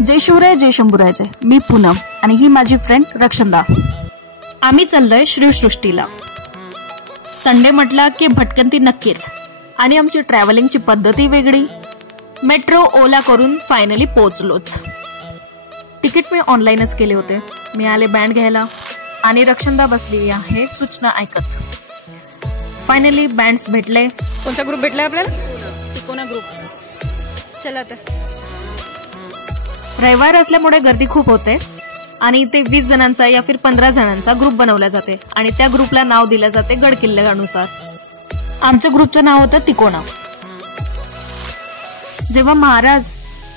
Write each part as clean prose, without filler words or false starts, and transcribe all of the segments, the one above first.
जय शिवराय जय शंभूराजे. मी पूनम आणि ही माझी फ्रेंड रक्षंदा. आम्ही चाललोय श्रीसृष्टीला. संडे म्हटला की भटकंती नक्कीच आणि आमची ट्रॅव्हलिंगची पद्धती वेगळी. मेट्रो ओला करून फायनली पोहोचलोच. तिकीट मी ऑनलाईनच केले होते. मी आले बँड घ्यायला आणि रक्षंदा बसली आहे सूचना ऐकत. फायनली बँड्स भेटले. कोणता ग्रुप भेटला आपल्याला? तिकोना ग्रुप. चला आता. रविवार असल्यामुळे गर्दी खूप होते आणि इथे 20 जणांचा या फिर 15 जणांचा ग्रुप बनवला जाते आणि त्या ग्रुपला नाव दिले जाते गड किल्ल्यानुसार. आमच्या ग्रुपचं नाव होतं तिकोना. जेव्हा महाराज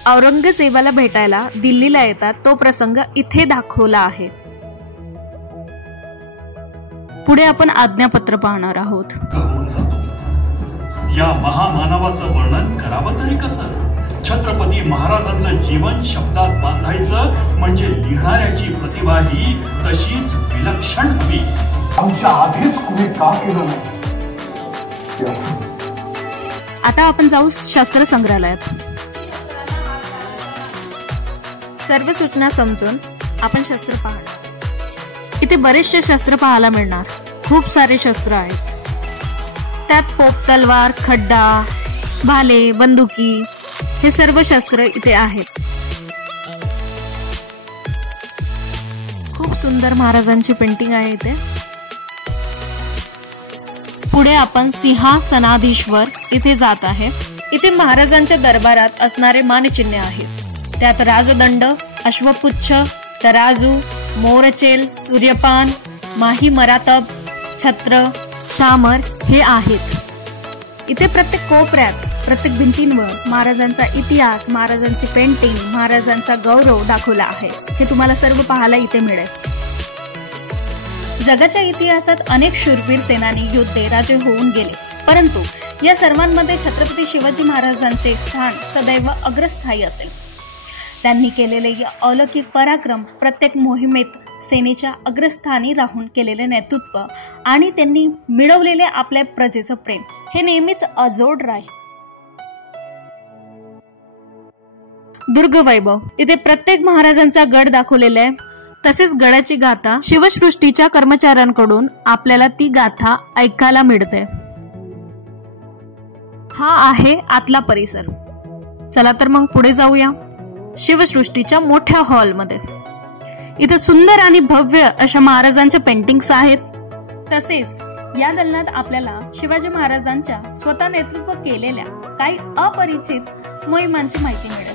औरंगजेबाला भेटायला दिल्लीला येतात तो प्रसंग इथे दाखवला आहे. पुढे आपण आज्ञापत्र पाहणार आहोत. या महामानवाचं वर्णन करावं तरी कसं? छत्रपती महाराजांचं जीवन शब्दात बांधायचं म्हणजे लिहिणाऱ्याची प्रतिभा ही तशीच विलक्षण हवी. आमच्या आधीच कुणी का केलं नाही? आता आपण जाऊ शस्त्र संग्रहालयात. सर्व सूचना समजून आपण शस्त्र पाहणार. इथे बरेचसे शस्त्र पाहायला मिळणार. खूप सारे शस्त्र आहेत. त्यात पोप, तलवार, खड्डा, भाले, बंदुकी हे सर्व शस्त्र इथे आहेत. खूप सुंदर महाराजांची पेंटिंग आहे इथे. पुढे आपण सिंहासनाधीश्वर इथे जात आहे. इथे महाराजांच्या दरबारात असणारे मानचिन्ह आहेत. त्यात राजदंड, अश्वपुच्छ, तराजू, मोरचेल, सूर्यपान, माही मरातब, छत्र, चामर हे आहेत. इथे प्रत्येक कोपऱ्यात, प्रत्येक भिंतींवर महाराजांचा इतिहास, महाराजांची पेंटिंग, महाराजांचा गौरव दाखवला आहे. हे तुम्हाला सर्व पाहायला इथे मिळेल. जगाच्या इतिहासात अनेक शूरवीर सेनानी, योद्धे, राजे होऊन गेले, परंतु या सर्वांमध्ये छत्रपती शिवाजी महाराजांचे स्थान सदैव अग्रस्थायी असेल. त्यांनी केलेले अलौकिक पराक्रम, प्रत्येक मोहिमेत सेनेच्या अग्रस्थानी राहून केलेले नेतृत्व आणि त्यांनी मिळवलेले आपल्या प्रजेचं प्रेम हे नेहमीच अजोड राहील. दुर्ग वैभव. इथे प्रत्येक महाराजांचा गड दाखवलेला आहे. तसेच गडाची गाथा शिवसृष्टीच्या कर्मचाऱ्यांकडून आपल्याला ती गाथा ऐकायला मिळते. हा आहे आतला परिसर. चला तर मग पुढे जाऊया. शिवसृष्टीच्या मोठ्या हॉलमध्ये इथे सुंदर आणि भव्य अशा महाराजांच्या पेंटिंग्स आहेत. तसेच या दालनात आपल्याला शिवाजी महाराजांच्या स्वतः नेतृत्व केलेल्या काही अपरिचित मोहिमांची माहिती मिळेल.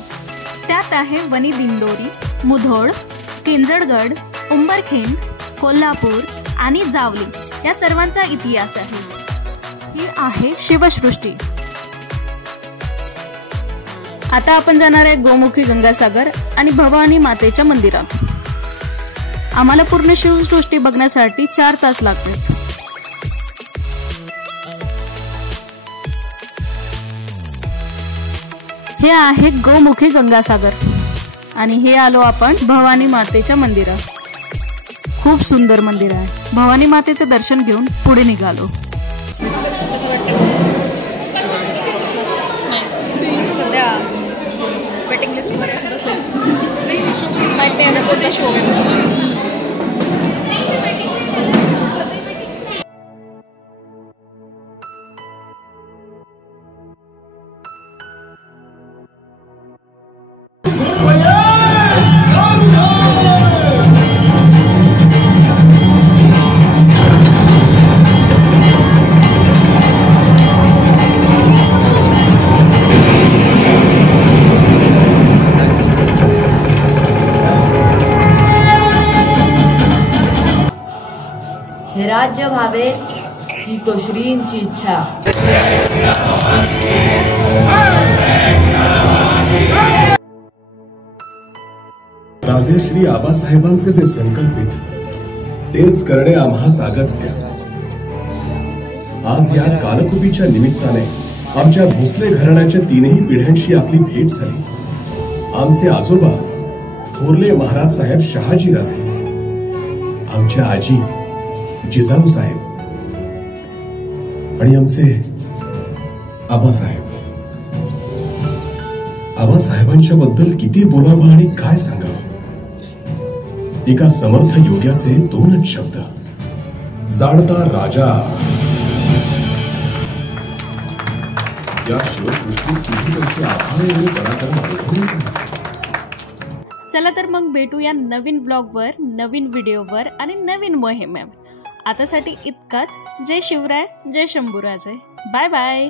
त्यात आहे वनी दिंडोरी, मुधोळ, किंजळगड, उंबरखेड, कोल्हापूर आणि जावली या सर्वांचा इतिहास आहे. ही आहे शिवसृष्टी. आता आपण जाणार आहे गोमुखी गंगासागर आणि भवानी मातेच्या मंदिरात. आम्हाला पूर्ण शिवसृष्टी बघण्यासाठी 4 तास लागतात. हे आहे गोमुखी गंगासागर आणि हे आलो आपण भवानी मातेच्या मंदिरात. खूप सुंदर मंदिर आहे. भवानी मातेचं दर्शन घेऊन पुढे निघालो. सध्या वेटिंग लिस्ट मध्ये राज्य व्हावे ही तो श्रींची इच्छा. राजे श्री आबासाहेबांचे जे संकल्पित तेच करणे आम्हा सागत्य. आज या कालकुबीच्या निमित्ताने आमच्या भोसले घराण्याच्या 3ही पिढ्यांशी आपली भेट झाली. आमचे आजोबा थोरले महाराज साहेब शहाजी राजे, आमच्या आजी जिजाऊ साहेब आणि आमचे आबासाहेब. बाबासाहेबांच्या बद्दल किती बोलावं आणि काय सांगावं. एका समर्थ योग्याचे दोनच शब्द, जाणता राजा. या शिवसृष्टीत किती त्यांचे आभार आणि पराक्रम अनुभवलेच आहे. चला तर मग भेटूया नवीन ब्लॉगवर, नवीन व्हिडिओवर आणि नवीन मोहिमेवर. आतासाठी इतकाच. जय शिवराय, जय शंभूराजे. Bye bye.